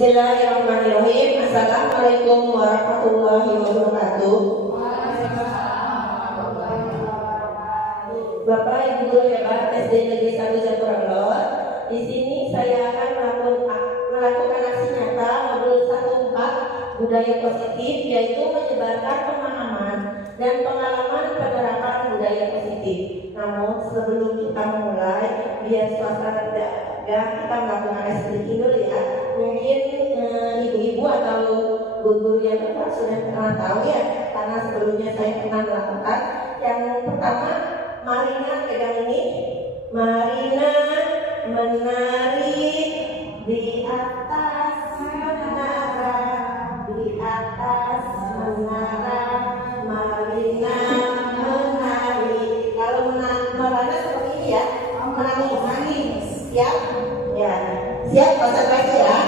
Bismillahirrahmanirrahim. Assalamualaikum warahmatullahi wabarakatuh. Bapak Ibu guru hebat SD Negeri 1 Jatibarang. Di sini saya akan melakukan aksi nyata modul 1.4 budaya positif, yaitu menyebarkan pemahaman dan pengalaman penerapan budaya positif. Namun sebelum kita memulai, biar suasana tidak tegang, kita melakukan sedikit dulu ya. Mungkin ibu-ibu atau guru yang tepat sudah pernah tahu ya, karena sebelumnya saya pernah melakukan. Yang pertama, Marina pegang ini. Marina menari di atas menara, di atas menara. Marina menari. Kalau Marina seperti ini ya, menangis. Siap? Ya. Siap, konsentrasi ya.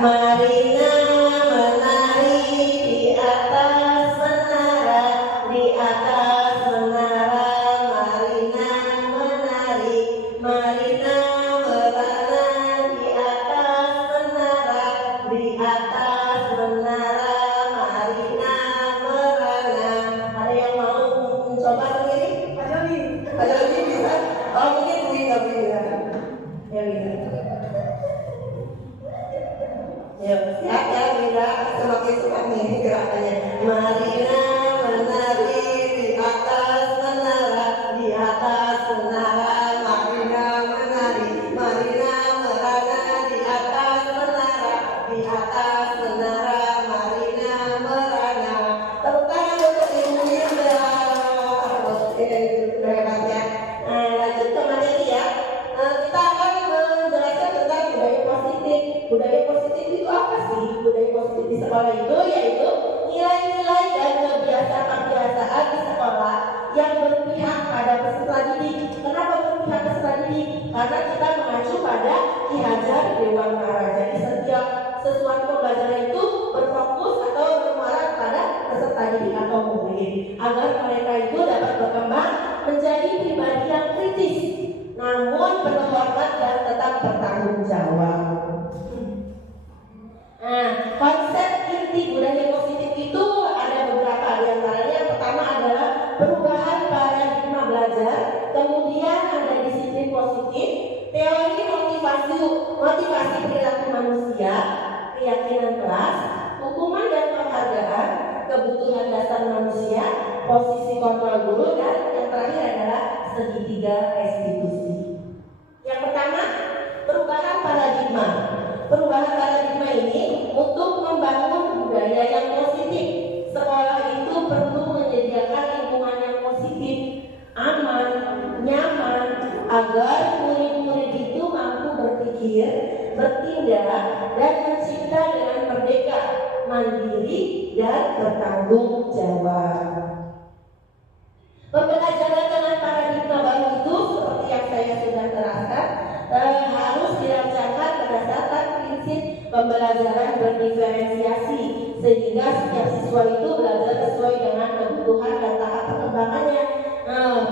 Marina menari di atas menara, di atas menara. Marina menari, Marina merana di atas menara, di atas menara. Marina merana. Ada yang mau mencoba sendiri? Ada lagi bisa? Oh mungkin nggak bisa. Ya bisa. Ya, siap ya, Mira. Semakin suka nih gerakannya. Marina menari di atas menara, di atas menara. Marina menari, Marina merana di atas menara, di atas menara. Marina merana. Tepuk tangan untuk Ibu Mirda. Oke, hebat ya. Lanjut ke materi ya. Kita akan menjelaskan tentang budaya positif. Budaya positif itu apa sih? Budaya positif di sekolah itu yaitu nilai-nilai dan kebiasaan-kebiasaan di sekolah yang berpihak pada peserta didik. Kenapa berpihak peserta didik? Karena kita mengacu pada Ki Hajar Dewantara. Jadi setiap sesuatu pembelajaran itu berfokus atau bermuara pada peserta didik atau murid, agar mereka itu dapat berkembang menjadi pribadi yang kritis, namun berhormat dan tetap bertanggung jawab. Nah, konsep inti budaya positif itu ada beberapa, di antaranya yang pertama adalah perubahan paradigma belajar, kemudian ada disiplin positif, teori motivasi perilaku manusia, keyakinan kelas, hukuman dan penghargaan, kebutuhan dasar manusia, posisi kontrol guru, dan yang terakhir adalah segitiga restitusi. Yang pertama, perubahan paradigma. Perubahan paradigma ini untuk membangun budaya yang positif. Sekolah itu perlu menyediakan lingkungan yang positif, aman, nyaman, agar murid-murid itu mampu berpikir, bertindak, dan mencipta dengan merdeka, mandiri, dan bertanggung jawab. Pembelajaran dengan paradigma baru itu seperti yang saya sudah terangkan, harus dirancangkan berdasarkan prinsip pembelajaran berdiferensiasi, sehingga setiap siswa itu belajar sesuai dengan kebutuhan dan tahap perkembangannya.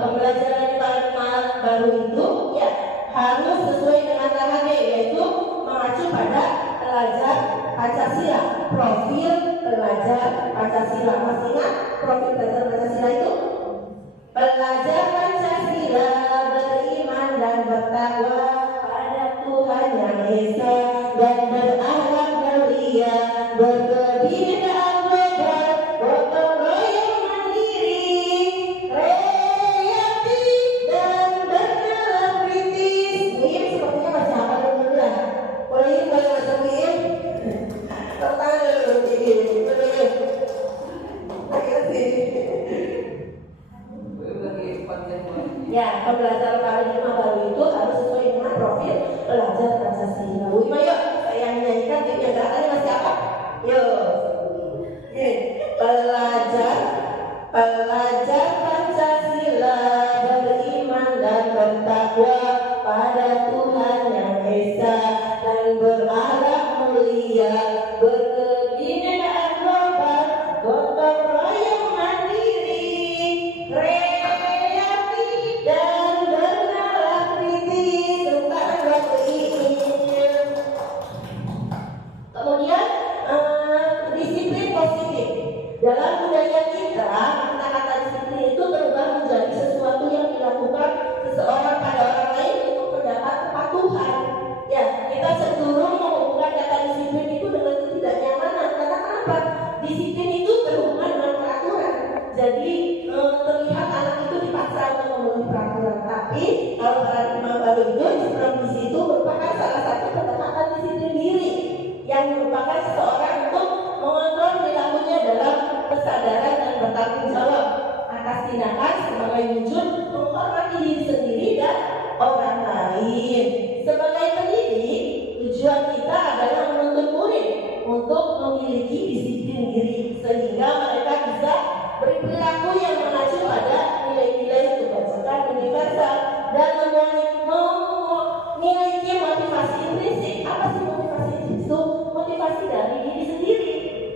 Pembelajaran paradigma baru itu ya harus sesuai dengan tahap, yaitu mengacu pada pelajar Pancasila, profil pelajar Pancasila. Masih ingat profil pelajar Pancasila itu? Pelajar Pancasila beriman dan bertakwa pada Tuhan Yang Esa dan berakhlak mulia, berkebudayaan global, gotong royong mandiri, kreatif dan bernalar kritis. Mungkin sepertinya masih hafal dulu lah. Boleh masuk mungkin? Tangan dulu ini. Ya, pembelajaran paradigma baru itu harus sesuai dengan profil pelajar Pancasila. Wima yuk, saya nyanyikan tipnya gerakannya masih apa? Yuk, ini pelajar Pancasila beriman dan bertakwa pada Tuhan Yang Esa dan berakhlak mulia, berkebudayaan global, gotong royong mandiri, dan bernalar kritis. Tepuk tangan buat ini. paradigma baru itu, Islam di situ merupakan salah satu pendekatan disiplin diri yang merupakan seseorang untuk mengontrol perilakunya dalam kesadaran dan bertanggung jawab atas tindakan sebagai wujud menghormati diri sendiri dan orang lain. Sebagai pendidik, tujuan kita adalah menuntut murid untuk memiliki disiplin diri sehingga mereka bisa berperilaku yang mengacu pada nilai-nilai kebajikan universal dan memiliki motivasi intrinsik. Apa sih motivasi intrinsik? Motivasi dari diri sendiri,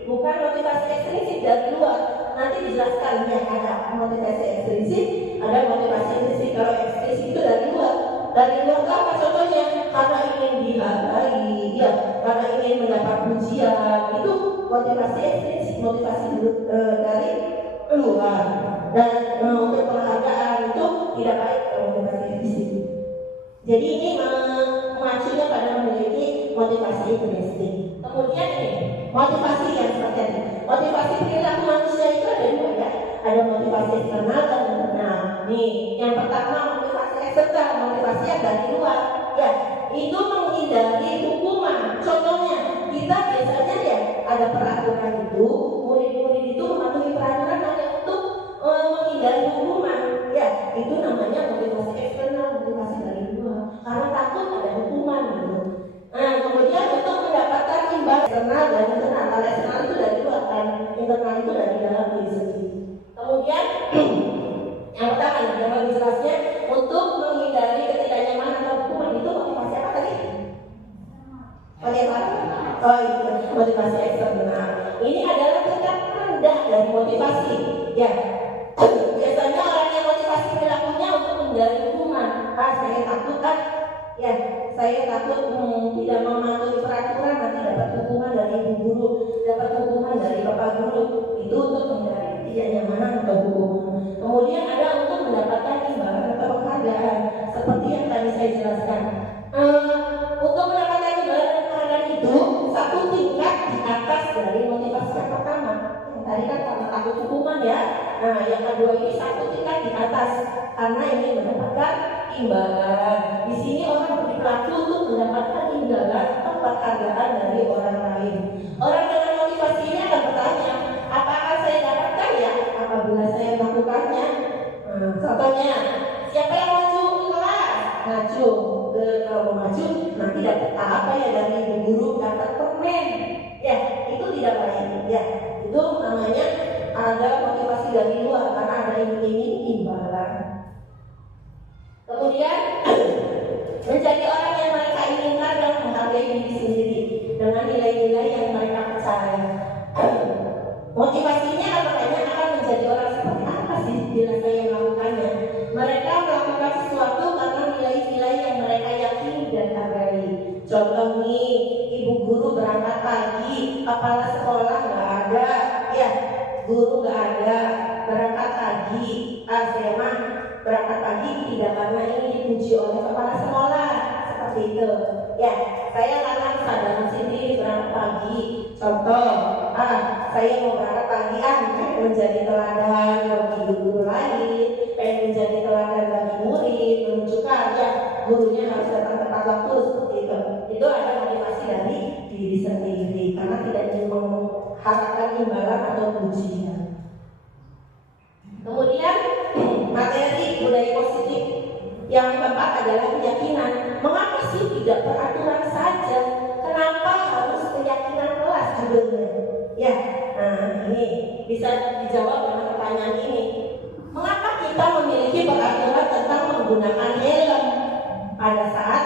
bukan motivasi ekstrinsik dari luar. Nanti dijelaskan ya, ada motivasi ekstrinsik, ada motivasi intrinsik. Kalau ekstrinsik itu dari luar. Dari luar itu apa contohnya? Karena ingin dihargai, ya, karena ingin mendapat pujian, itu motivasi ekstrinsik, motivasi dari luar. Dan untuk penghargaan itu tidak baik kalau motivasi intrinsik. Jadi ini mengacunya pada memiliki motivasi intrinsik. Kemudian ini motivasi yang seperti ini. Motivasi perilaku manusia itu ada dua ya. Ada motivasi eksternal dan internal. Nih, yang pertama motivasi eksternal, motivasi yang dari luar. Ya, itu menghindari hukuman. Contohnya, kita biasanya ya ada peraturan itu, murid-murid itu mematuhi peraturan hanya untuk menghindari hukuman. Ya, itu namanya motivasi eksternal, motivasi dari luar. Karena takut ada hukuman gitu. Nah, kemudian untuk mendapatkan imbal eksternal dan internal. Kalau eksternal itu dari luar dan internal itu dari dalam diri sendiri. Kemudian yang pertama yang lebih jelasnya untuk menghindari ketidaknyamanan atau hukuman itu motivasi apa tadi? Motivasi? Oh itu motivasi eksternal. Ini adalah tingkat rendah dari motivasi. Ya, biasanya orang yang motivasi perilakunya untuk menghindari hukuman. Saya takut ya, saya takut tidak mematuhi peraturan nanti dapat hukuman dari ibu guru, dapat hukuman dari bapak guru. Itu untuk menghindari ketidaknyamanan atau hukuman. Kemudian ada untuk mendapatkan imbalan atau penghargaan seperti yang tadi saya jelaskan. Untuk mendapatkan imbalan dan penghargaan itu satu tingkat di atas dari motivasi yang pertama. Yang tadi kan karena takut hukuman ya. Nah, yang kedua ini satu tingkat di atas karena ingin mendapatkan imbalan. Di sini orang berperilaku untuk mendapatkan imbalan atau penghargaan dari orang lain. Orang dengan motivasi ini akan bertanya, apakah saya dapatkan ya apabila saya melakukannya? Contohnya, siapa yang maju ke kelas? Maju. Kalau maju nanti dapat apa ya dari ibu guru, dapat permen. Ya, itu tidak baik. Ya, itu namanya ada motivasi dari luar karena ada iming-iming imbalan. Kemudian menjadi orang yang mereka inginkan dan menghargai diri sendiri dengan nilai-nilai yang mereka percaya. Motivasinya apakahnya akan menjadi orang seperti apa sih bila saya melakukannya? Mereka melakukan sesuatu karena nilai-nilai yang mereka yakini dan hargai. Contoh nih, ibu guru berangkat pagi, kepala sekolah nggak ada, ya guru nggak ada, berangkat pagi, saya mah berangkat pagi tidak karena ini dipuji oleh kepala sekolah seperti itu. Ya, saya karena kesadaran sendiri berangkat pagi. Contoh, saya mau berangkat pagi pengen menjadi teladan bagi guru lain, pengen menjadi teladan bagi murid, menunjukkan ya gurunya harus datang tepat waktu seperti itu. Itu ada motivasi dari diri sendiri karena tidak ingin mengharapkan imbalan atau pujian. Kemudian materi budaya positif yang keempat adalah keyakinan. Mengapa sih tidak peraturan saja? Kenapa harus keyakinan kelas judulnya? Ya, nah ini bisa dijawab dengan pertanyaan ini. Mengapa kita memiliki peraturan tentang menggunakan helm pada saat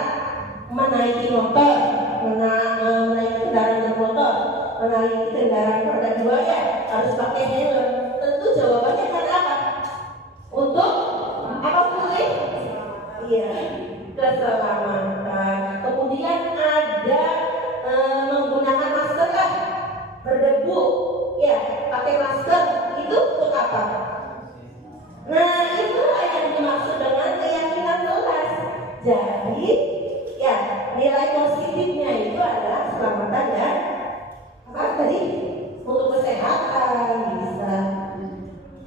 menaiki motor, menaiki kendaraan bermotor, menaiki kendaraan roda dua ya harus pakai helm? Tentu jawabannya kan apa? Untuk apa boleh? Iya, keselamatan. Kemudian ada menggunakan masker lah, berdebu, ya pakai masker itu untuk apa? Nah itulah yang dimaksud dengan keyakinan kelas. Jadi ya nilai positifnya itu adalah keselamatan dan apa tadi? Untuk kesehatan bisa.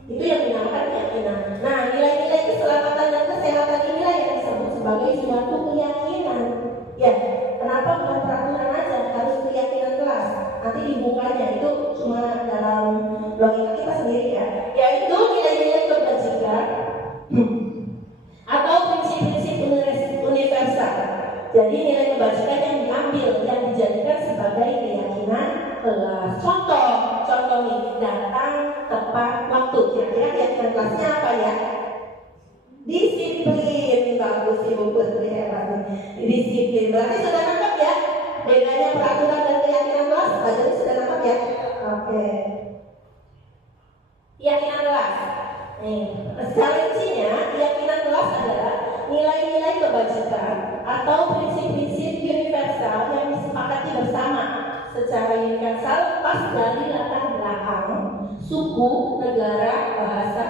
Itu yang dinamakan keyakinan. Nah, nilai-nilai keselamatan dan kesehatan inilah yang disebut sebagai suatu keyakinan. Ya, kenapa bukan peraturan aja, harus keyakinan kelas. Nanti dibukanya itu cuma dalam logika kita sendiri ya, yaitu nilai-nilai kebajikan atau prinsip-prinsip universal. Jadi nilai kebajikan yang diambil, yang dijadikan sebagai keyakinan kelas. Contoh nih, datang tepat waktu. Kira-kira keyakinan kelasnya apa ya? Disiplin. Bagus Ibu Putri, hebat nih. Disiplin. Berarti sudah nangkap ya bedanya peraturan dan keyakinan kelas? Berarti sudah nangkap ya? Oke. Keyakinan kelas. Secara intinya, keyakinan kelas adalah nilai-nilai kebajikan atau prinsip-prinsip universal yang disepakati bersama secara universal lepas dari latar belakang, suku, negara, bahasa,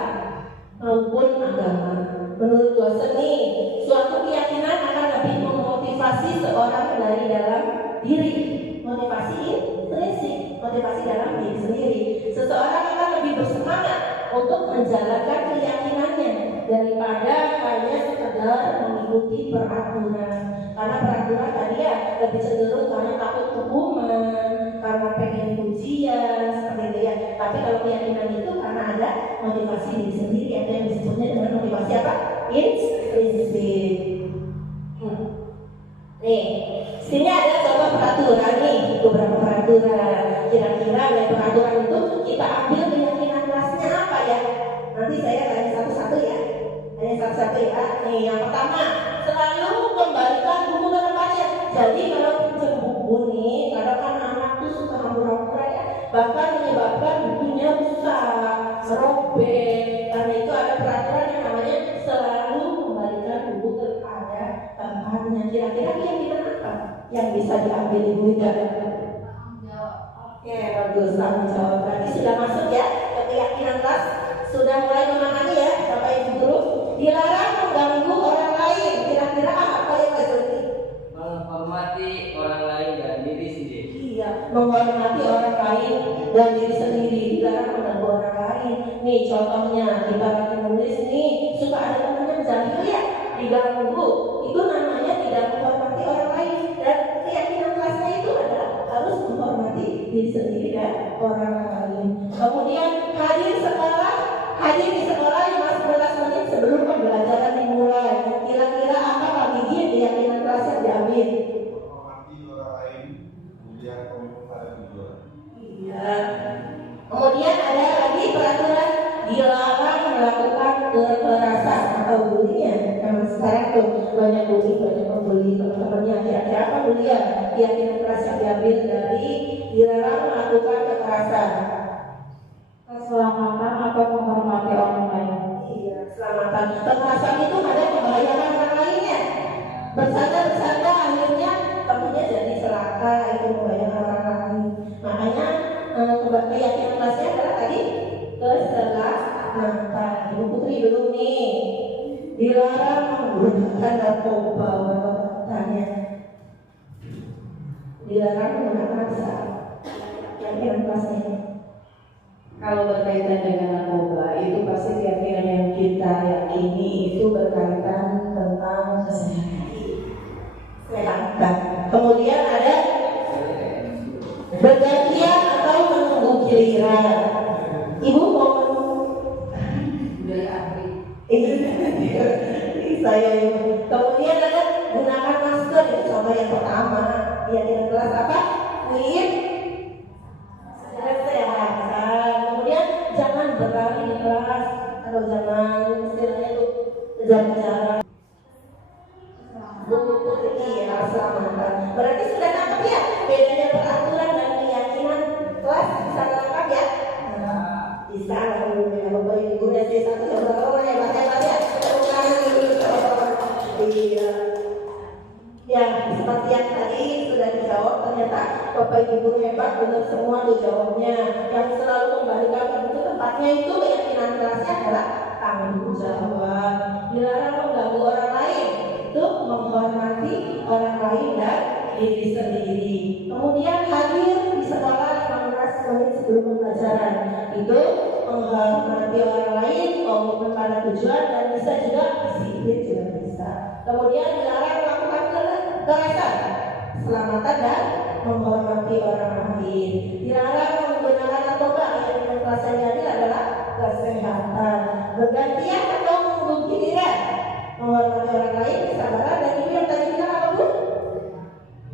maupun agama. Menurut dosen nih, suatu keyakinan akan lebih memotivasi seorang dari dalam diri. Motivasi intrinsik, motivasi dalam diri sendiri. Seseorang akan lebih bersemangat untuk menjalankan keyakinannya daripada hanya sekedar mengikuti peraturan. Karena peraturan tadi ya lebih cenderung karena takut hukuman, karena pengen ujian seperti itu ya. Tapi kalau keyakinan itu karena ada motivasi diri sendiri, ada yang disebutnya dengan motivasi apa? Intrinsik. Nih, sini ada contoh peraturan nih, beberapa peraturan. Kira-kira dari peraturan itu kita ambil keyakinan kelasnya apa ya? Nanti saya tanya satu-satu ya. Tanya satu-satu ya. Nih, yang pertama, selalu kembalikan buku ke tempatnya. Jadi kalau pinjam buku nih, kadang kan anak tuh suka hambur-hambur ya, bahkan menyebabkan bukunya rusak, robek. Karena itu ada peraturan yang namanya selalu kembalikan buku kepada tempatnya. Kira-kira keyakinan apa yang bisa diambil Ibu Ida? Oke, bagus, tanggung jawab. Berarti sudah masuk ya ke keyakinan kelas. Sudah mulai memahami ya Bapak Ibu guru. Dilarang mengganggu orang lain. Kira-kira apa yang Pak Joni? Menghormati orang lain dan diri sendiri. Iya, menghormati orang lain dan diri sendiri. Dilarang mengganggu orang lain. Nih contohnya, kita lagi nulis nih, suka ada teman yang jahil ya, diganggu. Itu namanya tidak menghormati orang lain. Dan keyakinan kelasnya itu adalah harus menghormati diri sendiri dan orang lain. Kemudian hadir di sekolah 15 menit sebelum pembelajaran dimulai. Kira-kira apa Pak Gigi keyakinan kelas yang diambil? Menghormati orang lain, kemudian komitmen pada tujuan. Iya. Kemudian ada lagi peraturan dilarang melakukan kekerasan atau bullying. Karena sekarang tuh banyak membuli teman-temannya. Kira-kira apa bullying? Keyakinan kelas yang diambil dari dilarang melakukan kekerasan. Keselamatan atau menghormati orang lain. Iya, keselamatan. Kekerasan itu ada membahayakan orang lainnya. Bersanda akhirnya temannya jadi celaka, itu membahayakan orang lain. Makanya keyakinan kelasnya adalah tadi keselamatan. Ibu Putri belum nih. Dilarang menggunakan narkoba. Tanya. Dilarang menggunakan saat. Keyakinan kelasnya. Kalau berkaitan dengan narkoba, itu pasti keyakinan yang kita yakini itu berkaitan tentang kesehatan. Kemudian ada bergantian atau menunggu giliran. Ibu mau saya. Kemudian ada gunakan masker. Itu contoh yang pertama. Keyakinan kelas apa? Kesehatan. Kemudian jangan berlari di kelas atau jangan istilahnya itu kejar-kejaran. Iya, keselamatan. Berarti sudah nangkep ya bedanya peraturan dan keyakinan kelas, bisa nangkep ya? Bisa. Bapak Ibu guru SD 1 coba hebat ya. Iya. Ya, seperti yang tadi sudah dijawab, ternyata Bapak Ibu guru hebat, benar semua tuh jawabnya. Yang selalu kembalikan ke buku tempatnya itu keyakinan kelasnya adalah tanggung jawab. Dilarang mengganggu orang lain, itu menghormati orang lain dan diri sendiri. Kemudian hadir di sekolah 15 menit sebelum pembelajaran, itu menghormati orang lain, komitmen pada tujuan, dan bisa juga disiplin juga bisa. Kemudian dilarang kekerasan, keselamatan dan menghormati orang lain. Dilarang menggunakan narkoba. Yang perasaan adil adalah kesehatan, bergantian atau menunggu giliran, menghormati orang lain, kesabaran, dan ini yang tadi bilang apa Bu?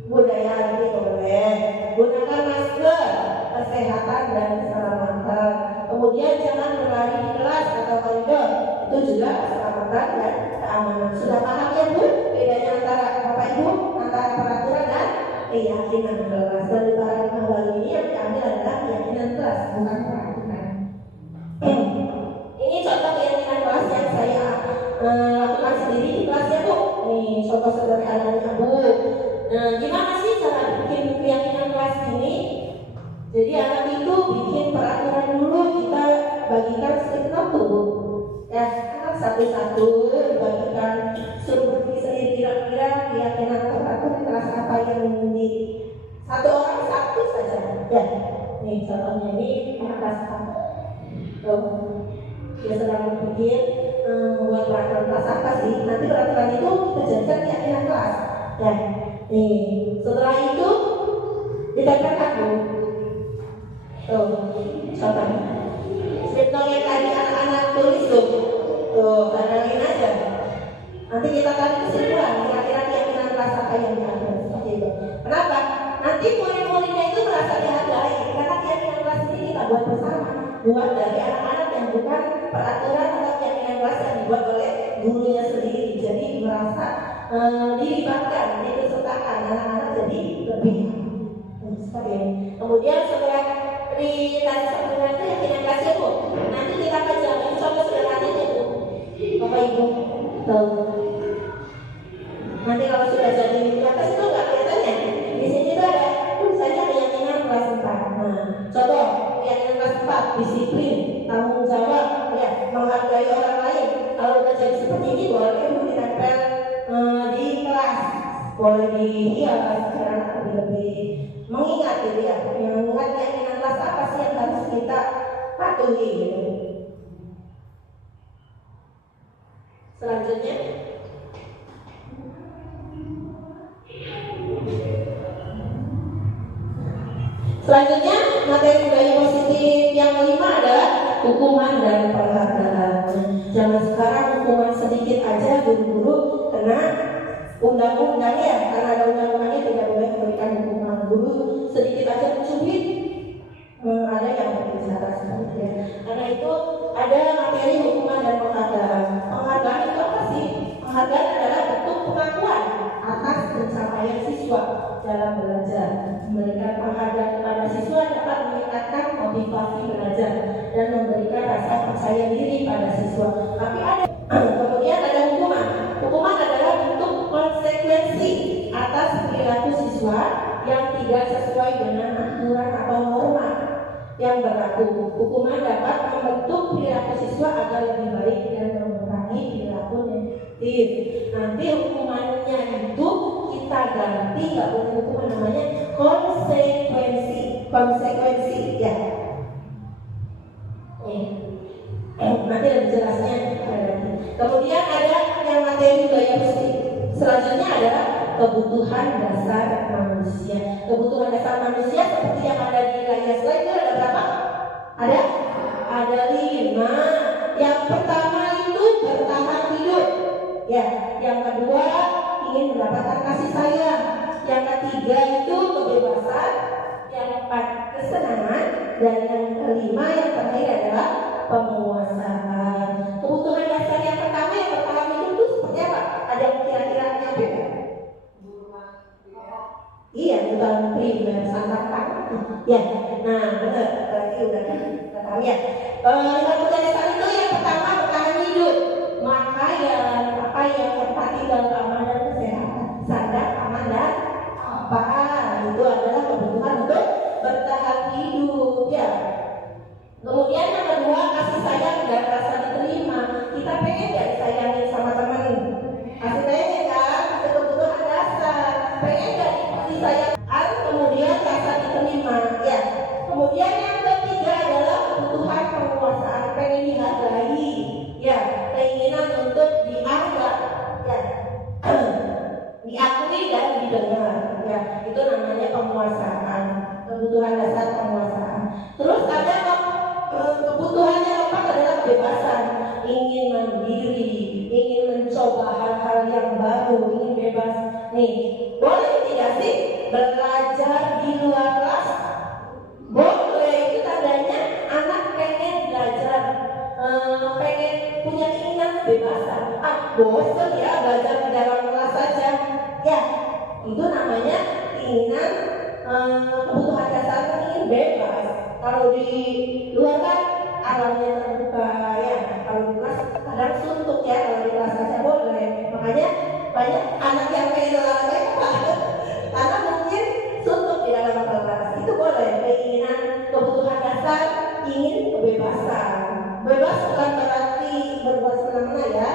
Budaya ini boleh. Gunakan masker, kesehatan dan keselamatan. Kemudian jangan berlari di kelas atau koridor, itu juga keselamatan dan keamanan. Sudah paham ya Bu? Bedanya antara Bapak Ibu, antara peraturan dan keyakinan kelas. Dan di paragraf baru ini yang diambil adalah keyakinan kelas, bukan peraturan. Ini contoh keyakinan kelas yang saya lakukan sendiri di kelasnya Bu. Nih contoh sederhananya Bu. Nah, gimana sih cara bikin keyakinan kelas ini? Jadi anak itu bikin peraturan dulu, kita bagikan satu Bu. Ya, satu-satu dibagikan, suruh berpikir sendiri kira-kira keyakinan peraturan kelas apa yang di satu orang satu saja. Ya, nih contohnya ini anak kelas 4. Dia sedang berpikir membuat peraturan kelas apa sih? Nanti peraturan itu kita jadikan keyakinan kelas. Ya, nih setelah itu ditempelkan Bu. Tuh, contohnya. Scriptong yang tadi anak-anak tulis tuh, barangin aja. Nanti kita tarik kesimpulan kira-kira keyakinan kelas apa yang diambil seperti itu. Kenapa? Nanti murid-muridnya itu merasa dihargai karena keyakinan kelas ini kita buat bersama, buat dari anak-anak yang bukan peraturan atau keyakinan kelas yang dibuat oleh gurunya sendiri. Jadi merasa dilibatkan, diikutsertakan anak-anak jadi lebih seperti ini. Kemudian setelah di tadi sambungan itu keyakinan kelasnya Bu, nanti kita pelajari contoh sederhananya Bu, Bapak Ibu. Tuh. Nanti kalau sudah jadi di atas itu nggak kelihatannya. Di sini tuh ada tulisannya keyakinan kelas 4. Nah, contoh keyakinan kelas 4, disiplin, tanggung jawab, ya, menghargai orang lain. Kalau udah jadi seperti ini boleh Bu ditempel di kelas, boleh dihias karena lebih mengingat gitu ya, yang mengingat keyakinan kelas apa sih yang harus kita patuhi gitu. Selanjutnya materi budaya positif yang kelima adalah hukuman dan penghargaan. Zaman sekarang hukuman sedikit aja guru-guru kena undang-undang ya, karena ada undang-undangnya tidak boleh memberikan hukuman. Guru sedikit aja mencubit, ada yang berbicara seperti itu. Karena itu ada materi hukuman dan penghargaan. Penghargaan itu apa sih? Penghargaan adalah bentuk pengakuan atas pencapaian siswa dalam belajar. Memberikan penghargaan kepada siswa dapat meningkatkan motivasi belajar dan memberikan rasa percaya diri pada siswa. Tapi ada kemudian ada hukuman. Hukuman adalah bentuk konsekuensi atas perilaku siswa yang tidak sesuai dengan aturan atau norma yang berlaku. Hukuman dapat membentuk perilaku siswa agar lebih baik dan mengurangi perilaku negatif. Nanti hukumannya itu kita ganti, nggak boleh hukuman, namanya konsekuensi ya. Nanti lebih jelasnya nanti. Kemudian ada yang materi budaya positif. Selanjutnya adalah kebutuhan dasar manusia. Kebutuhan dasar manusia seperti yang ada di layar slide itu ada berapa? Ada 5. Yang pertama itu bertahan hidup. Ya, yang kedua ingin mendapatkan kasih sayang. Yang ketiga itu kebebasan. Yang keempat kesenangan. Dan yang kelima yang terakhir adalah penguasaan. Kebutuhan dasar yang pertama yang bertahan hidup itu seperti apa? Ada yang kira-kira nyampe nggak? Iya, bukan primer santapan. Ya, nah benar. Berarti udah tahu ya. Kebutuhan dasar itu yang pertama bertahan hidup. Maka apa yang tempat tinggal, aman dan kesehatan, sandang, aman dan apa itu adalah kebutuhan untuk bertahan hidup ya. Kemudian yang kedua kasih sayang dan rasa diterima. Kita pengen gak disayangin sama teman? Kasih pengen kan? Itu kebutuhan dasar. Pengen gak disayang? Kemudian rasa diterima ya. Kemudian yang ketiga adalah kebutuhan penguasaan, pengen dihargai ya, keinginan untuk dianggap ya. dengar, ya itu namanya penguasaan, kebutuhan dasar penguasaan. Terus ada kebutuhan yang keempat adalah kebebasan, ingin mandiri, ingin mencoba hal-hal yang baru, ingin bebas. Nih, boleh tidak sih belajar di luar kelas? Boleh, itu tandanya anak pengen belajar, pengen punya keinginan kebebasan. Bosan ya belajar di dalam kelas saja. Ya, itu namanya keinginan, kebutuhan dasar, ingin bebas. Kalau di luar kan alamnya terbuka ya. Kalau di kelas kadang suntuk ya, kalau di kelas saja boleh. Makanya banyak anak yang pengen olahraga karena mungkin suntuk di dalam kelas. Itu boleh, keinginan kebutuhan dasar, ingin kebebasan. Bebas bukan berarti berbuat semena-mena ya.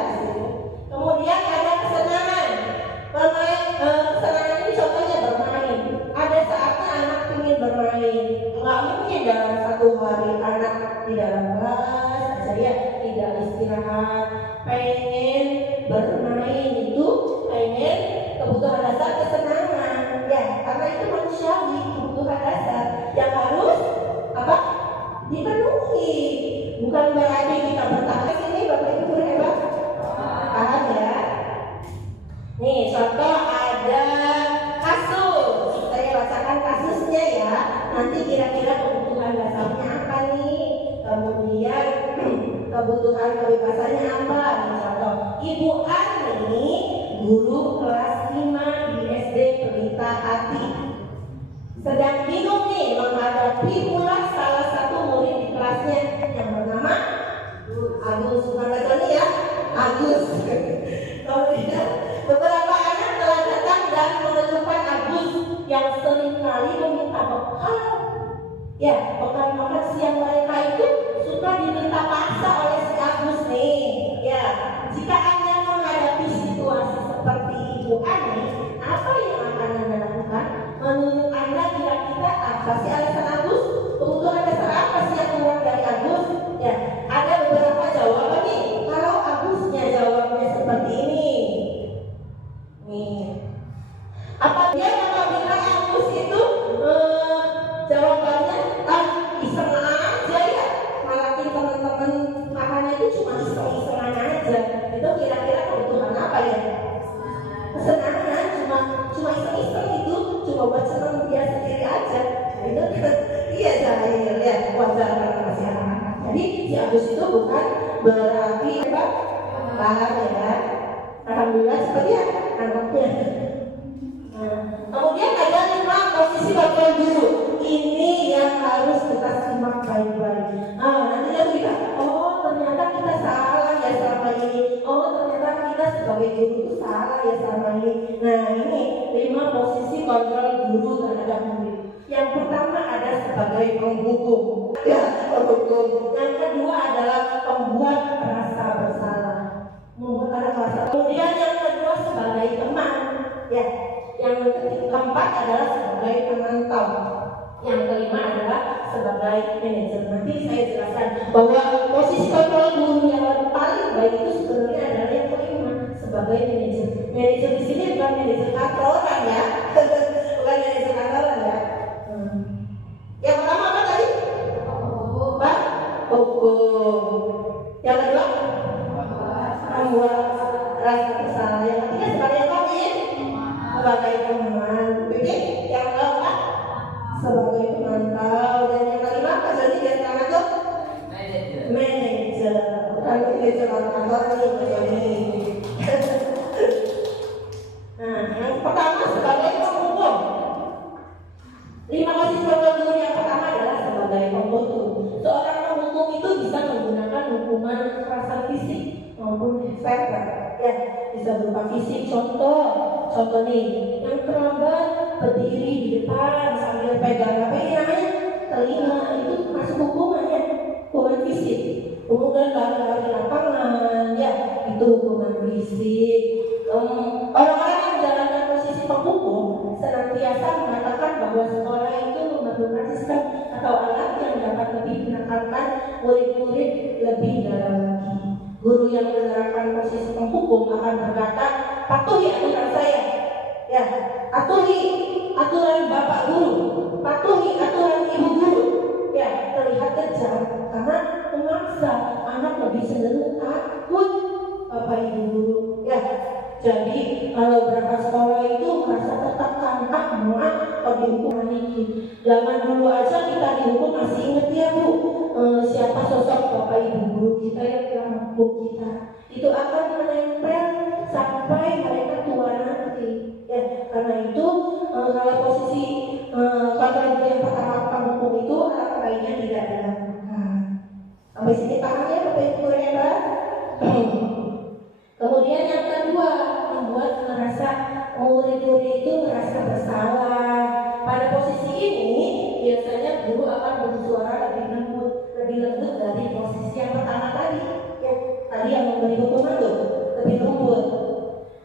Kemudian ada kesenangan. Kesenangan ini contohnya bermain. Ada saatnya anak ingin bermain. Nggak mungkin dalam satu hari anak di dalam kelas aja ya, tidak istirahat. Pengen bermain itu, pengen kebutuhan dasar kesenangan. Ya, karena itu manusiawi, kebutuhan dasar yang harus apa? Dipenuhi. Bukan berarti kita bertahan ini Bapak Ibu hebat. Ada. Nih contoh ada kasus. Saya bacakan kasusnya ya. Nanti kira-kira kebutuhan dasarnya apa nih? Kemudian kebutuhan kebebasannya apa? Nih contoh. Ibu Ani, guru kelas 5 di SD Pelita Hati, sedang bingung nih menghadapi ulah salah satu murid di kelasnya yang bernama Agus. Bukan Tony ya, Agus. Kemudian beberapa anak telah datang dan menunjukkan Agus yang seringkali meminta bekal. Ya, bekal makan siang mereka itu suka diminta paksa oleh si Agus nih. Ya, jika Anda menghadapi situasi seperti Ibu Ani, apa yang akan Anda lakukan? Menurut Anda kira-kira apa sih alasan Agus? Kebutuhan dasar apa sih yang keluar dari Agus? Ya, ada beberapa jawaban nih. Kalau Agusnya jawabnya seperti ini. Nih. Apabila Agus itu jawabannya iseng aja ya. Malakin teman-teman makannya itu cuma iseng-isengan aja. Itu kira-kira kebutuhan apa ya? Kesenangan, cuma iseng-iseng itu, cuma buat senang dia sendiri aja. Itu iya Zahir ya, wajar karena masih anak. Jadi si Agus itu bukan berarti hebat, ya. Alhamdulillah seperti ya anaknya. Kemudian ada 5 posisi wakil guru. Ini yang harus kita simak baik-baik. Nanti dia bilang, oh ternyata kita salah ya selama ini. Oh ternyata kita sebagai guru itu salah ya selama ini. Nah ini 5 posisi kontrol guru terhadap murid. Yang pertama ada sebagai penghukum. Ya, penghukum. Yang kedua adalah pembuat rasa bersalah. Membuat anak rasa. Kemudian yang kedua sebagai teman. Ya. Yang keempat adalah sebagai pemantau. Yang kelima adalah sebagai manajer. Nanti saya jelaskan bahwa posisi kontrol guru yang paling baik itu sebenarnya adalah yang kelima, sebagai manajer. Manajer di sini bukan manajer kantoran ya, bukan manajer kantoran ya. Yang pertama apa tadi? Hukum. Yang kedua membuat rasa bersalah. Yang ketiga sebagai sebagai teman. Oke, yang keempat sebagai pemantau. Dan yang kelima apa tadi di antara itu? Manajer. Bukan manajer kantor ini. Nah, yang pertama sebagai penghukum. 5 posisi guru yang pertama adalah sebagai penghukum. Seorang penghukum itu bisa menggunakan hukuman kekerasan fisik maupun verbal. Ya, bisa berupa fisik. Contoh nih, yang terlambat berdiri di depan sambil pegang apa ini namanya? Telinga, itu masuk hukumannya, hukuman fisik. Kemudian lari-lari di lapangan, ya itu hukuman fisik. Orang-orang yang menjalankan posisi penghukum senantiasa mengatakan bahwa sekolah itu memerlukan sistem atau alat yang dapat lebih menekankan murid-murid lebih dalam lagi. Guru yang menerapkan posisi penghukum akan berkata, patuhi aturan saya. Ya, Ya, patuhi aturan bapak guru, patuhi aturan ibu guru. Ya, terlihat kejam karena memaksa anak lebih cenderung takut bapak ibu guru. Ya, jadi kalau berangkat sekolah itu merasa tertekan, kalau dihukum ini. Zaman dulu aja kita dihukum masih inget ya Bu, siapa sosok bapak ibu guru kita yang telah menghukum kita. Itu akan menempel sampai mereka tua nanti. Ya, karena itu kalau posisi bapak ibu yang pertama kamu hukum itu anak lainnya tidak dilakukan. Sampai sini paham ya bapak ibu guru hebat? Kemudian yang kedua, membuat murid-murid itu merasa bersalah. Pada posisi ini biasanya guru akan bersuara lebih lembut dari posisi yang pertama tadi. Ya, tadi yang memberi hukuman tuh lebih lembut.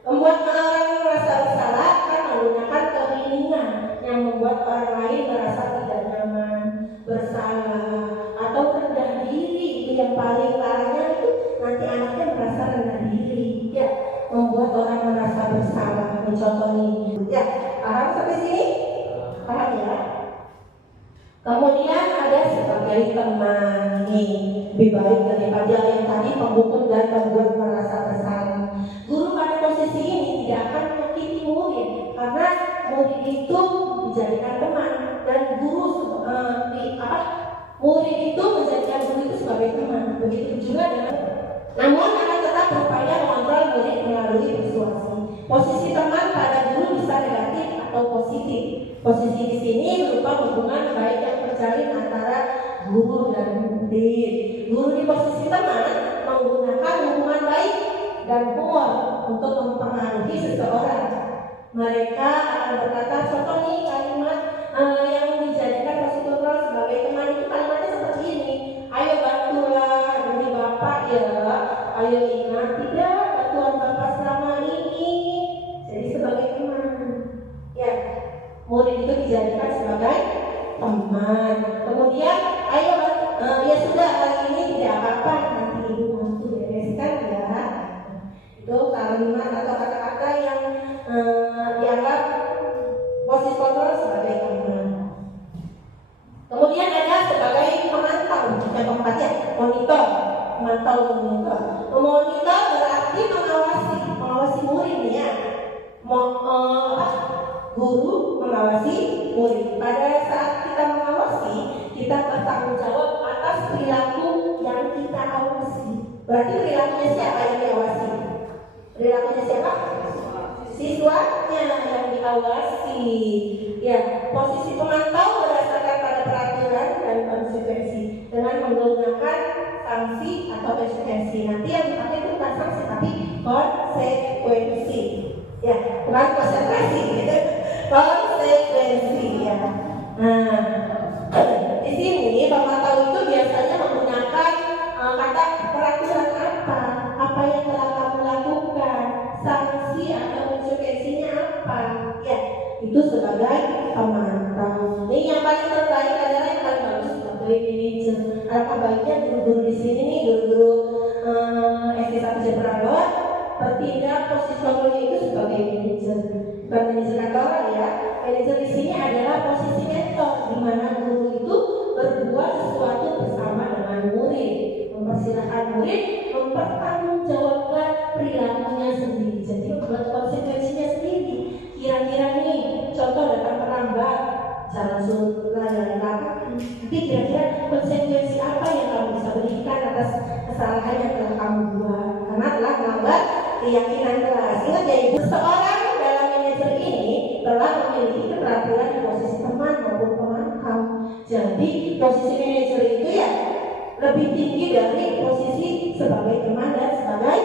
Membuat orang merasa bersalah akan menggunakan keinginan yang membuat orang lain merasa tidak nyaman, bersalah, atau rendah diri. Itu yang paling parahnya itu nanti anaknya merasa rendah diri. Ya, membuat orang merasa bersalah. Contoh ini. Ya, paham sampai sini? Paham ya? Kemudian ada sebagai teman nih, lebih baik daripada yang tadi penghukum dan membuat merasa bersalah. Guru pada posisi ini tidak akan menyakiti murid karena murid itu dijadikan teman dan guru murid itu menjadikan guru itu sebagai teman. Begitu juga dengan, namun akan tetap berupaya mengontrol murid melalui persuasi. Posisi teman pada guru bisa negatif atau positif. Posisi di sini berupa hubungan baik yang terjalin antara guru dan murid. Guru di posisi teman menggunakan hubungan baik dan humor untuk mempengaruhi seseorang. Mereka akan berkata, contoh nih kalimat yang dijadikan posisi kontrol sebagai teman itu kalimatnya seperti ini. Ayo bantulah demi bapak ya. Ayo ingat tidak bantuan bapak selama ini. Jadi sebagai teman. Ya, murid itu dijadikan sebagai teman. Kemudian ayo ya sudah kali ini tidak apa-apa, nanti ibu bantu bereskan ya. Itu kalimat atau kata-kata yang dianggap posisi kontrol sebagai teman. Kemudian ada sebagai pemantau. Yang keempat ya, monitor. Memonitor berarti mengawasi murid ya. Guru mengawasi murid. Pada saat kita mengawasi, kita bertanggung jawab atas perilaku yang kita awasi. Berarti perilakunya siapa yang diawasi? Perilakunya siapa? Siswanya yang diawasi. Ya, posisi pemantau berdasarkan pada peraturan dan konsekuensi dengan menggunakan sanksi atau konsekuensi. Nanti yang dipakai itu bukan sanksi tapi konsekuensi. Ya, bukan konsentrasi gitu. Konsekuensi ya. Nah, di sini pemantau itu biasanya menggunakan kata peraturan apa yang telah kamu lakukan, sanksi atau konsekuensinya apa. Ya, itu sebagai pemantau. Ini yang paling terbaik adalah yang paling bagus sebagai manajer. Alangkah baiknya guru-guru di sini nih, guru-guru SD1 Jemberana bertindak posisi kontrolnya itu sebagai manajer. Bukan manajer kantoran ya. Manajer di sini adalah posisi mentor, di mana guru itu berbuat sesuatu bersama dengan murid, mempersilahkan murid mempertanggungjawabkan perilakunya sendiri. Jadi membuat konsekuensinya sendiri. Kira-kira nih, contoh datang terlambat, jangan suruh lakukan. Tapi kira-kira konsekuensi apa yang kamu bisa berikan atas kesalahan yang telah kamu buat? Karena telah melanggar keyakinan kelas. Ingat ya ibu, seorang dalam manajer ini telah memiliki keterampilan di posisi teman maupun pemantau. Jadi posisi manajer itu ya lebih tinggi dari posisi sebagai teman dan sebagai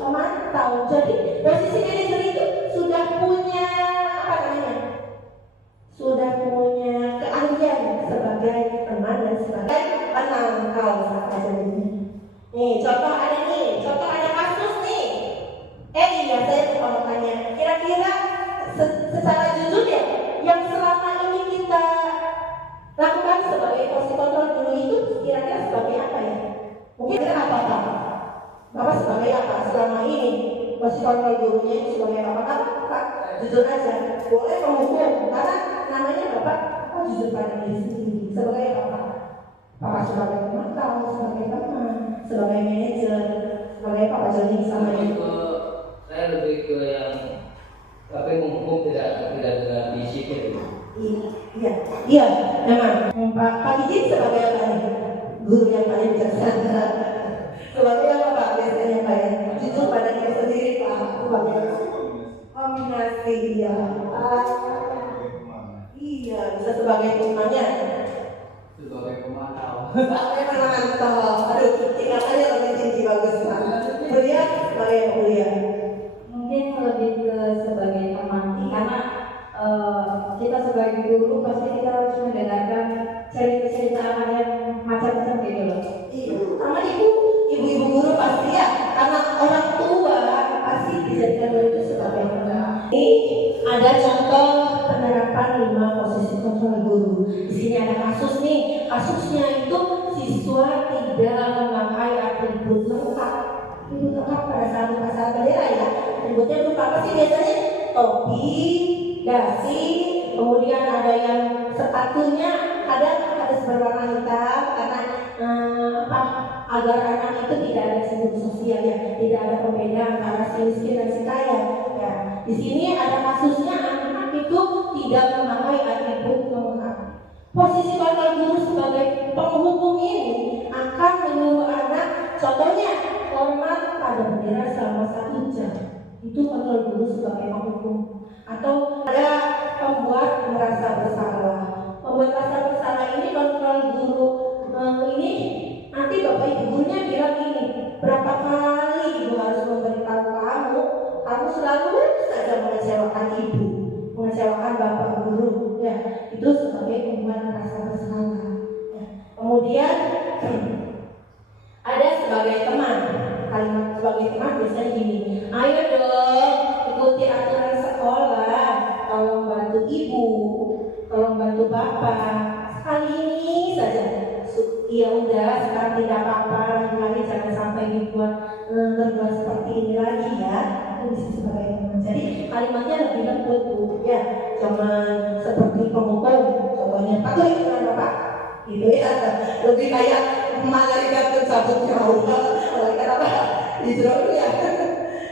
pemantau. Jadi posisi manajer itu sudah punya sudah punya keahlian sebagai teman dan sebagai penangkal saja ini. Nih contoh ada kasus nih. Iya saya lupa bertanya. Kira-kira secara jujur ya, yang selama ini kita lakukan sebagai posisi kontrol dulu itu kira-kira sebagai apa ya? Mungkin apa Pak? Bapak sebagai apa selama ini? Posisi kontrol dulunya itu sebagai apa Pak? jujur aja, boleh menghukum karena namanya bapak jujur pada diri sendiri sebagai bapak. Bapak sebagai pemantau, sebagai teman, sebagai manajer, sebagai Pak Joni sama ibu. Saya lebih ke yang tapi menghukum tidak dengan disiplin. Iya, memang Pak Kiki sebagai apa nih? Guru yang paling bijaksana. Sebagai apa Pak biasanya Pak ya? Jujur pada diri sendiri Pak. Sebagai kombinasi ya. Iya, bisa sebagai temannya. Sebagai pemantau. Sebagai pemantau. Aduh, tingkatannya lebih tinggi bagus Pak. Kuliah sebagai kuliah. Mungkin lebih ke sebagai teman karena kita sebagai guru pasti kita harus mendengarkan cerita-cerita anak yang macam-macam gitu loh. Iya, sama ibu-ibu guru pasti ya, karena orang tua pasti dijadikan guru itu sebagai teman. Ini ada contoh penerapan 5 posisi kontrol guru. Di sini ada kasus nih, kasusnya itu siswa tidak memakai atribut lengkap. Atribut lengkap pada saat upacara bendera ya. Atributnya berupa apa sih biasanya? Topi, dasi, kemudian ada yang sepatunya harus berwarna hitam karena agar anak itu tidak ada disebut sosial ya, tidak ada pembedaan antara si miskin dan si kaya. Ya, di sini ada kasusnya anak itu tidak memakai atribut lengkap. Posisi bakal guru sebagai penghukum ini akan menyuruh anak, contohnya hormat pada bendera selama 1 jam. Itu kontrol guru sebagai penghukum. Atau ada pembuat merasa bersalah. Pembuat merasa bersalah ini kontrol guru ini nanti bapak ibu gurunya bilang gini, berapa kali ibu harus memberitahu kamu selalu saja mengecewakan ibu, mengecewakan bapak guru, ya itu sebagai pembuat merasa bersalah. Ya. Kemudian ada sebagai teman. Kalimat sebagai teman biasanya gini, ayo dong ikuti aturan sekolah, tolong bantu ibu, tolong bantu bapak, sekali ini saja. Ya udah, sekarang tidak apa-apa, lagi jangan sampai berbuat seperti ini lagi ya. Itu bisa sebagai teman. Jadi kalimatnya lebih lembut ya, jangan seperti penghukum. Contohnya patuhi aturan bapak, gitu ya. Lebih kayak malaikat pencabut nyawa, malaikat apa? Hijrah ya.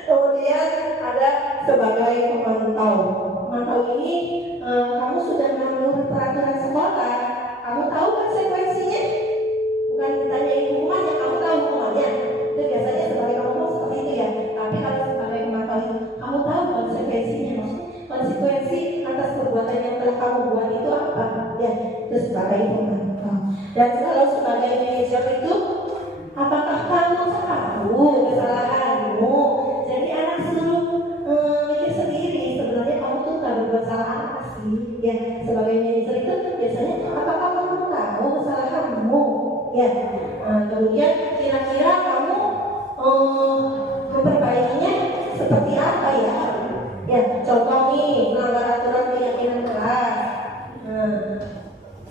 Kemudian ada sebagai pemantau. Pemantau ini kamu sudah menurut peraturan sekolah, kamu tahu konsekuensinya? Bukan ditanyain hukumannya, kamu tahu hukumannya. Itu biasanya sebagai pemantau seperti itu ya. Tapi kalau sebagai pemantau itu, kamu tahu konsekuensinya, maksudnya konsekuensi atas perbuatan yang telah kamu buat itu apa? Ya, itu sebagai pemantau. Dan kalau sebagai manajer itu, apakah kamu tahu kesalahanmu? Jadi anak suruh mikir sendiri. Sebenarnya kamu tuh nggak berbuat salah apa sih? Ya, sebagai manajer itu biasanya apakah kamu tahu kesalahanmu? Ya, kemudian kira-kira kamu memperbaikinya seperti apa ya? Ya, contoh nih melanggar aturan keyakinan kelas.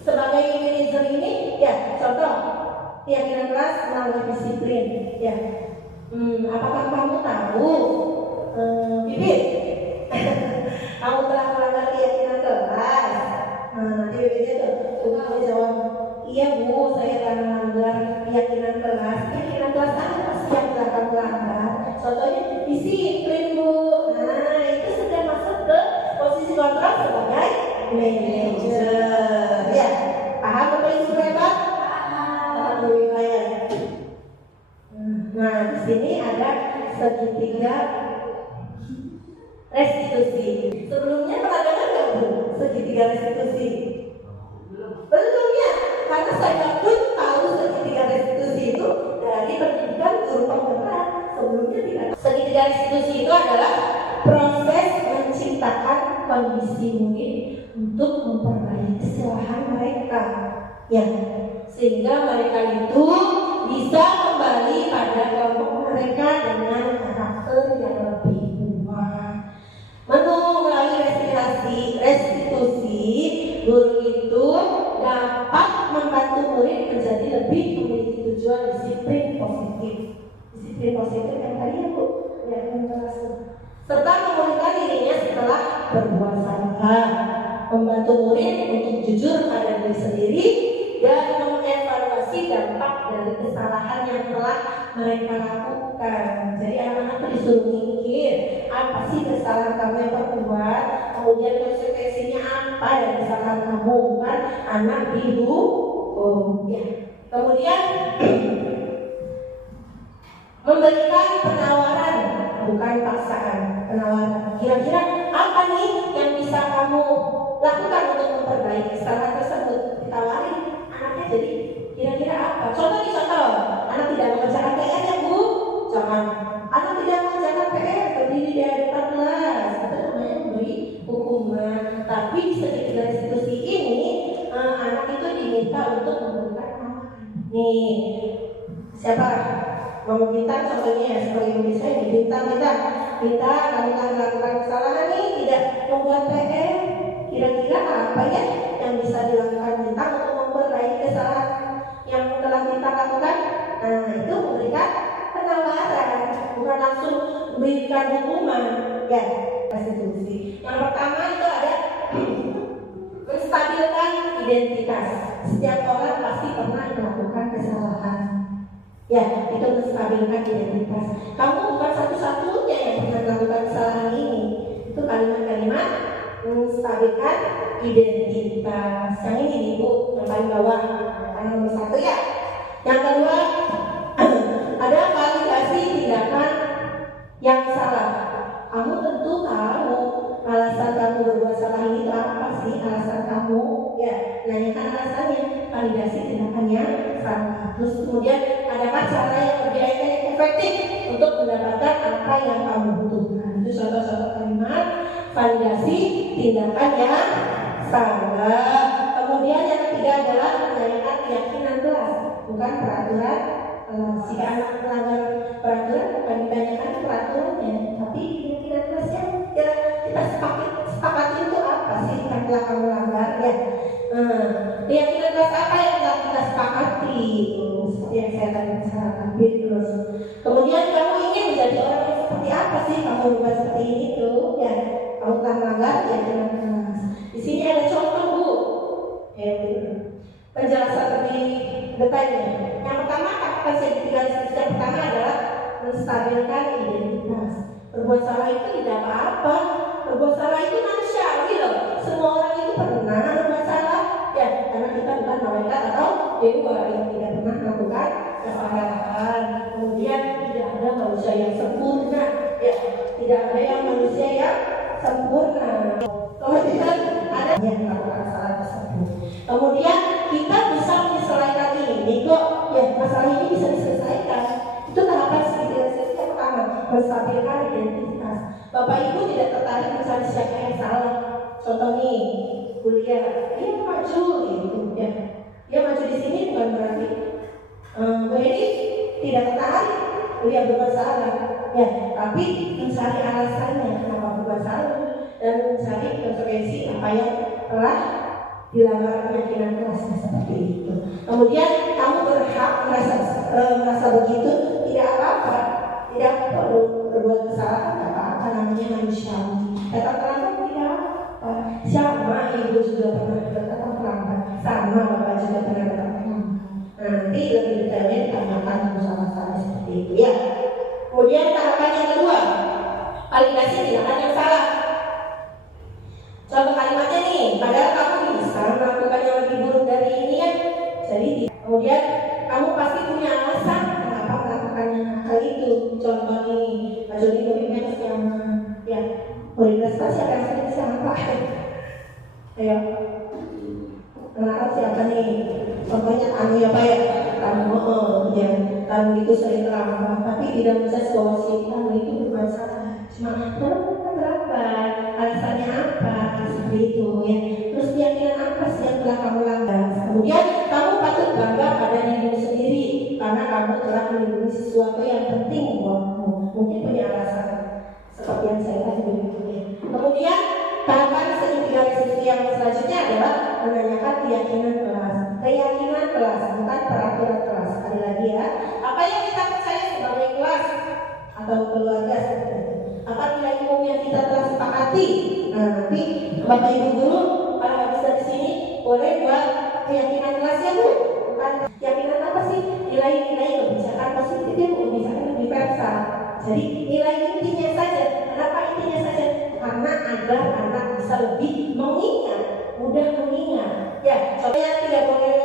Sebagai manajer ini, ya contoh keyakinan kelas melanggar disiplin. Ya, apakah kamu tahu, Bibit? Kamu telah melanggar keyakinan kelas. Nanti Bibitnya tuh jawab, iya Bu, saya telah melanggar keyakinan kelas. Keyakinan kelas apa sih yang telah kamu langgar? Contohnya disiplin Bu. Nah, itu sudah masuk ke posisi kontrol sebagai manajer. Ya, paham apa itu Pak? Alhamdulillah ya. Nah, di sini ada segitiga restitusi. Sebelumnya pernah dengar nggak Bu? Segitiga restitusi? Belum ya, karena saya pun tahu segitiga restitusi itu dari pendidikan guru penggerak. Sebelumnya tidak. Segitiga restitusi itu adalah proses menciptakan kondisi murid untuk memperbaiki kesalahan mereka, ya, sehingga mereka itu bisa kembali pada kelompok mereka dengan karakter yang lebih kuat. Melalui restitusi, guru itu dapat membantu murid menjadi lebih memiliki tujuan disiplin positif. Disiplin positif yang tadi ya Bu, yang kelas serta memulihkan dirinya setelah berbuat salah, membantu murid untuk jujur pada diri sendiri dan mengevaluasi dampak dari kesalahan yang telah mereka lakukan. Jadi anak-anak itu disuruh mikir, apa sih kesalahan kamu yang perbuat, kemudian konsekuensinya apa dari kesalahan kamu, bukan anak dihukum. Ya. Kemudian memberikan penawaran, bukan paksaan. Penawaran. Kira-kira apa nih yang bisa kamu lakukan untuk memperbaiki kesalahan tersebut? Ditawarin anaknya, jadi kira-kira apa? Contoh, anak tidak mengerjakan PR ya Bu, jangan. Anak tidak mengerjakan PR, berdiri di depan kelas, itu namanya memberi hukuman. Tapi di sekitar institusi ini, anak itu diminta untuk memberikan penawaran. Nih, siapa? Mau Bintang contohnya ya, sebagai murid saya Bintang kamu telah melakukan kesalahan nih, tidak membuat PR. Kira-kira apa ya yang bisa dilakukan Bintang untuk memperbaiki kesalahan yang telah Bintang lakukan? Nah, itu memberikan penawaran, bukan langsung memberikan hukuman. Ya, restitusi. Yang pertama itu ada menstabilkan identitas. Setiap orang pasti pernah melakukan kesalahan. Ya, itu menstabilkan identitas. Kamu bukan satu-satunya yang pernah melakukan kesalahan ini. Itu kalimat-kalimat menstabilkan identitas. Yang ini nih Bu, yang paling bawah, yang nomor 1 ya. Yang kedua, ada validasi tindakan yang salah. Kamu tentu tahu alasan kamu berbuat salah ini itu apa sih, alasan kamu? Ya, nanyakan alasannya, validasi tindakannya salah. Terus kemudian adakah cara yang lebih efektif untuk mendapatkan apa yang kamu butuhkan? Itu contoh-contoh kalimat validasi tindakan yang salah. Kemudian yang ketiga adalah menanyakan keyakinan kelas, bukan peraturan. Jika anak melanggar peraturan, bukan ditanyakan peraturannya, tapi keyakinan kelasnya ya, kita sepakati itu apa sih yang telah kamu langgar ya. Keyakinan kelas apa yang telah kita sepakati itu, seperti yang saya tadi bicarakan. Terus kemudian kamu ingin menjadi orang yang seperti apa sih, kamu bukan seperti ini tuh ya, kamu telah melanggar keyakinan kelas. Di sini ada contoh Bu, penjelasan lebih detailnya. Yang pertama, kata saya yang pertama adalah menstabilkan identitas. Berbuat salah itu tidak apa-apa. Berbuat salah itu manusiawi loh. Semua orang itu pernah berbuat salah. Ya, karena kita bukan malaikat atau dewa yang tidak pernah melakukan kesalahan. Kemudian tidak ada manusia yang sempurna. Ya, tidak ada yang manusia yang sempurna. Kemudian ada yang melakukan kesalahan tersebut. Kemudian kita bisa menyelesaikan ini kok. Ya, masalah ini bisa diselesaikan. Itu tahapan stabilisasi yang pertama, menstabilkan identitas. Bapak Ibu tidak tertarik mencari siapa yang salah. Contoh nih, kuliah, dia maju gitu ya. Dia maju di sini bukan berarti Bu Edi tidak tertarik kuliah berbuat salah. Ya, tapi mencari alasannya kenapa berbuat salah dan mencari konsekuensi apa yang telah dilanggar keyakinan kelasnya seperti itu. Kemudian kamu berhak merasa begitu, tidak apa-apa, tidak perlu berbuat kesalahan, tidak apa-apa, namanya manusiawi. Datang terlambat tidak apa-apa. Sama ibu juga pernah datang terlambat, sama bapak juga pernah datang terlambat. Nanti lebih detailnya ditambahkan bersama-sama seperti itu ya. Kemudian tahapan yang kedua, validasi tindakan yang salah. Contoh kalimatnya nih, padahal kamu bisa melakukan yang lebih buruk dari ini ya. Jadi kemudian kamu pasti punya alasan kenapa melakukan hal itu. Contoh nih, baju ini muridnya siapa? Ya, murid prestasi akan sering siapa? Ayo, kenapa siapa nih? Contohnya kamu ya Pak ya, kamu ya, kamu itu sering terlambat, tapi tidak bisa bahwa si kamu itu bermasalah. Cuma kamu terlambat, alasannya apa? Seperti itu ya. Terus keyakinan apa sih yang telah kamu langgar? Kemudian kamu patut bangga pada dirimu sendiri karena kamu telah melindungi sesuatu yang penting buatmu. Mungkin punya alasan seperti yang saya tadi berikutnya. Kemudian tahapan investigasi yang selanjutnya adalah menanyakan keyakinan kelas. Keyakinan kelas bukan peraturan kelas. Sekali lagi ya, apa yang kita percaya sebagai kelas atau keluarga seperti itu. Apa nilai umum menghormati. Nah, nanti Bapak Ibu guru kalau habis dari sini boleh buat keyakinan kelasnya Bu. Bukan keyakinan apa sih? Nilai-nilai kebijakan positif ya Bu, misalnya universal. Jadi nilai intinya saja. Kenapa intinya saja? Karena agar anak bisa lebih mengingat, mudah mengingat. Ya, contohnya tidak boleh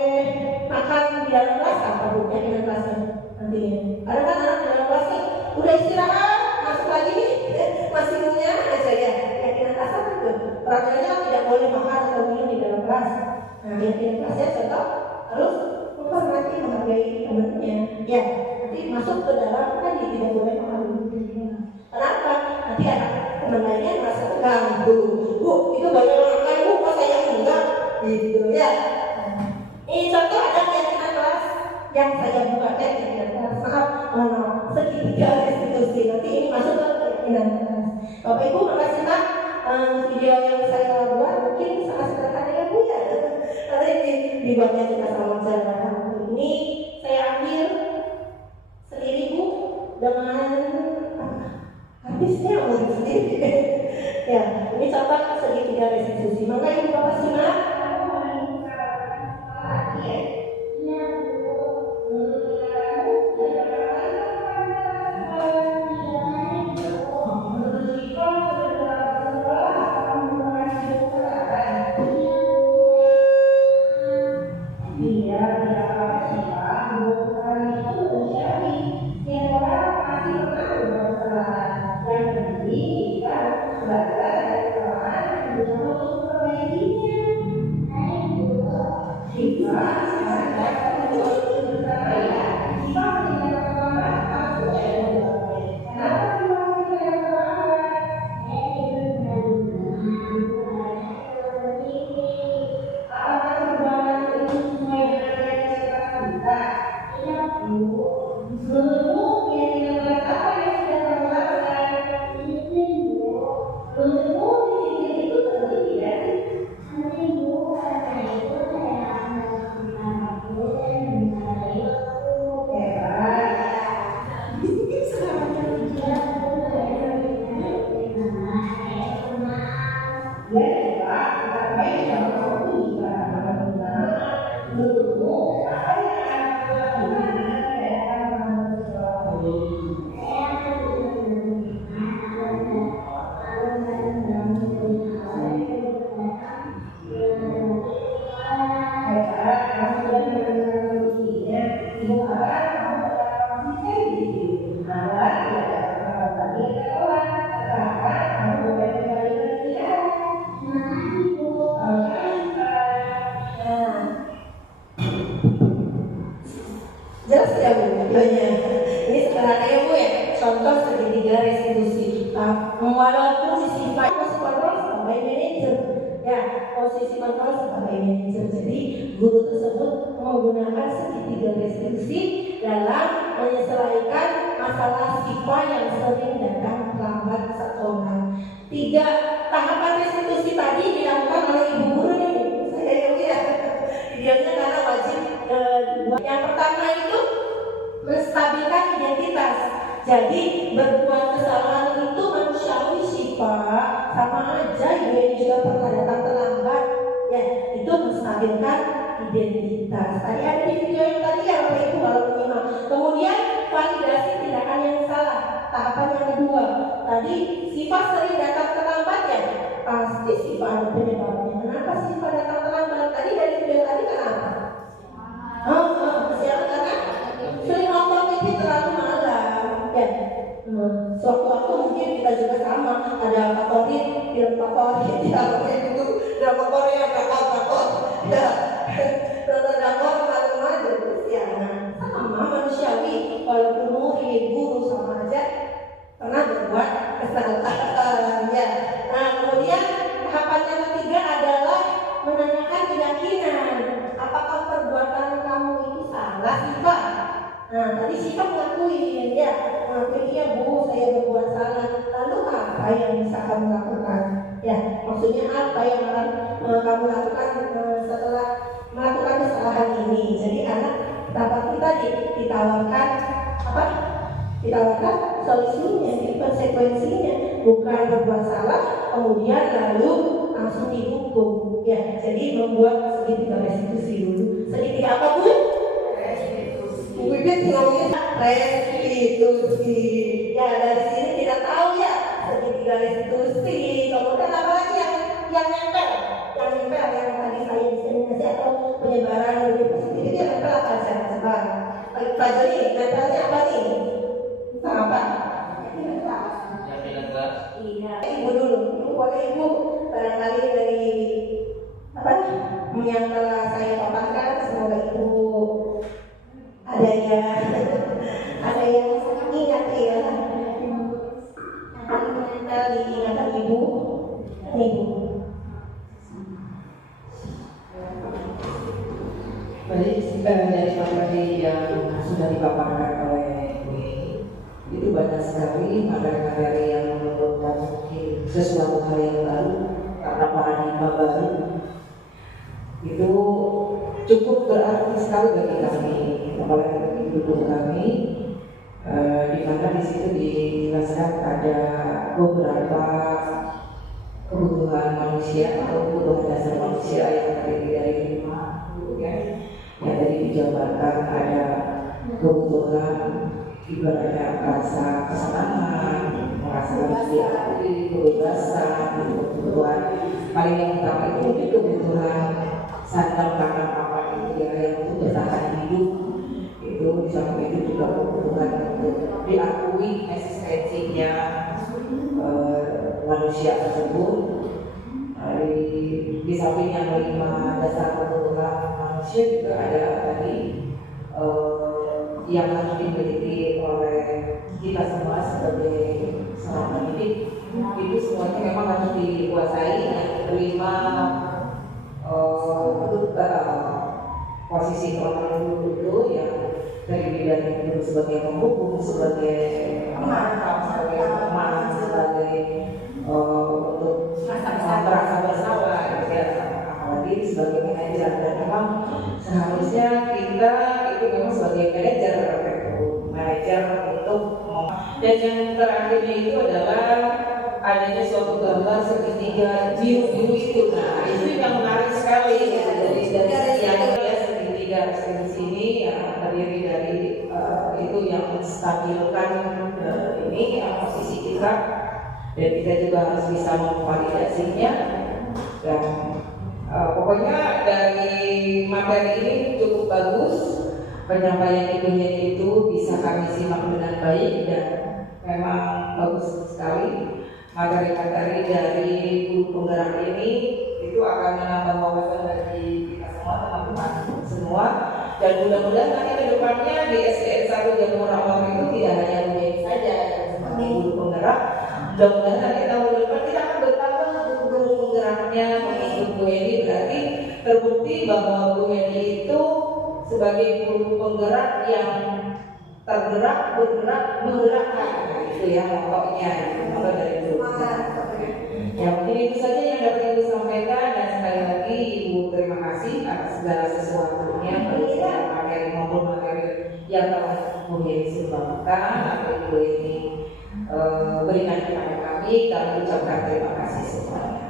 makan di dalam kelas apa Bu? Keyakinan kelasnya nantinya. Karena kan anak di dalam kelasnya udah istirahat, masuk lagi nih, masih punya aja ya. Keyakinan kelas apa itu? Peraturannya kan tidak boleh makan atau minum di dalam kelas. Nah, keyakinan kelasnya contoh harus menghormati, menghargai temannya. Ya, nanti masuk ke dalam tadi tidak boleh makan dulu. Kenapa? Nanti anak teman lainnya merasa terganggu. Bu, itu boleh makan Bu, kok saya enggak? Gitu ya. Ini contoh ada keyakinan kelas yang saya buat keyakinan kelas. Maaf, segitiga restitusi. Nanti ini masuk ke keyakinan kelas. Bapak Ibu makasih Pak. Video yang saya buat mungkin sangat sederhana ya Bu ya. Karena ini dibuatnya juga sama cara. Ini saya ambil sendiri Bu dengan habisnya murid sendiri. Ya, ini contoh segitiga restitusi. Maka Ibu Bapak simak. Jelas ya Bu videonya. Ini sederhana ya Bu ya. Contoh segitiga restitusi. Walaupun sisi kontrol sebagai manajer, ya posisi kontrol sebagai manajer. Jadi guru tersebut menggunakan segitiga restitusi dalam menyesuaikan masalah siswa yang sering datang terlambat sekolah. 3 tahapan restitusi tadi dilakukan oleh ibu guru nih. Saya ya. Videonya karena wajib. Yang pertama itu menstabilkan identitas. Jadi berbuat kesalahan itu manusiawi sih Pak, sama aja ini juga pernah datang terlambat. Ya, itu menstabilkan identitas. Tadi ada di video yang tadi ya Bapak Ibu kalau menyimak. Kemudian validasi tindakan yang salah. Tahapan yang kedua. Tadi sifat sering datang terlambat ya. Pasti sifat ada penyebabnya. Kenapa sifat datang terlambat? Tadi dari video tadi kenapa? Siapa karena sering nonton TV terlalu malam ya. Suatu-waktu mungkin kita juga sama. Ada favorit, film favorit ya, itu drama Korea, drakor ya. Nonton drakor malam-malam terus ya. Sama manusiawi, walaupun murid, guru sama aja pernah berbuat kesalahan ya. Nah kemudian tahapan yang ketiga adalah menanyakan keyakinan. Apakah perbuatan kamu itu salah sih Pak? Nah tadi Siva mengakui ya, mengakui iya Bu saya berbuat salah. Lalu apa yang bisa kamu lakukan? Ya maksudnya apa yang akan kamu lakukan setelah melakukan kesalahan ini? Jadi anak dapat kita ditawarkan apa? kita lakukan solusinya, konsekuensinya, bukan berbuat salah kemudian lalu langsung dihukum. Ya, jadi membuat segitiga restitusi dulu. Segitiga apa Bu? Bu Bibit ngomongnya restitusi. Ya, dari sini kita tahu ya segitiga restitusi. Kemudian apa lagi yang nempel? Yang nempel yang tadi saya diseminasi atau penyebaran lebih positif itu yang nempel apa saya sebar? Pak Joni, nempelnya apa nih? Tentang apa? Iya. Ibu dulu. Ibu boleh Ibu barangkali dari apa yang telah saya paparkan, semoga Ibu ada yang ingat ya. Nempel di ingatan Ibu. Ibu. Baik, dari materi yang sudah dipaparkan oleh Bu Yeni, itu banyak sekali materi-materi yang menurutkan mungkin sesuatu hal yang baru karena paradigma baru itu cukup berarti sekali bagi kami, apalagi bagi penduduk kami, di mana di situ dijelaskan ada beberapa kebutuhan manusia atau kebutuhan dasar manusia yang terdiri dari 5, ya. Yang tadi dijabarkan ada kebutuhan ibaratnya rasa kesenangan, merasa diakui, kebebasan, kebutuhan paling yang utama itu mungkin kebutuhan sandang pangan papan itu yang untuk bertahan hidup itu di samping itu juga kebutuhan untuk diakui eksistensinya manusia tersebut. Di samping yang 5 dasar kebutuhan manusia juga ada tadi yang harus dimiliki oleh kita semua sebagai seorang pendidik. Itu semuanya memang harus dikuasai. Yang kelima posisi orang itu yang terdiri dari guru sebagai penghukum, sebagai penangkap, sebagai teman, sebagai untuk merasa bersama, ya, apalagi sebagai manajer. Dan memang seharusnya kita itu memang sebagai manajer untuk dan yang terakhirnya itu adalah adanya suatu gambar segitiga biru itu. Nah, itu yang menarik sekali ya, dari sekian ya segitiga di sini yang terdiri dari itu yang menstabilkan ini posisi kita, dan kita juga harus bisa memvalidasinya. Dan pokoknya dari materi ini cukup bagus, penyampaian ibunya itu bisa kami simak dengan baik dan memang bagus sekali. Materi-materi dari guru penggerak ini itu akan menambah wawasan bagi kita semua, teman-teman semua, dan mudah-mudahan nanti ke depannya di SDN 1 Jamur Awam itu tidak hanya Bu Yeni saja seperti guru penggerak. Mudah-mudahan nanti tahun depan kita akan bertambah guru penggeraknya mengikut Bu Yeni, berarti terbukti bahwa Bu Yeni itu sebagai guru penggerak yang tergerak, bergerak, menggerakkan. Itu ya pokoknya maka dari itu. Ya mungkin itu saja yang dapat Ibu sampaikan, dan sekali lagi Ibu terima kasih atas segala sesuatunya, baik secara materi maupun materi yang telah Bu Yeni sumbangkan atau Ibu Yeni berikan kepada kami. Kami ucapkan terima kasih semuanya.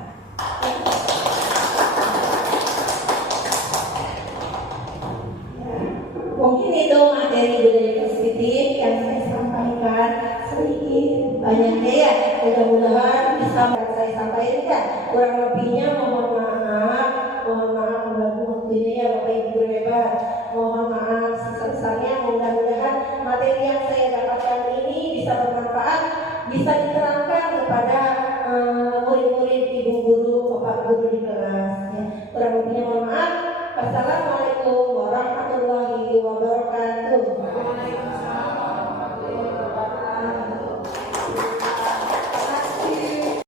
Mungkin itu materi budaya positif yang saya sampaikan, sedikit banyaknya ya, mudah-mudahan bisa saya sampaikan. Kurang lebihnya mohon maaf mengganggu waktunya ya Bapak Ibu guru hebat. Mohon maaf sebesar-besarnya. Mudah-mudahan materi yang saya dapatkan ini bisa bermanfaat, bisa diterangkan kepada murid-murid, ibu guru, bapak guru di kelas. Ya. Kurang lebihnya mohon maaf. Wassalamualaikum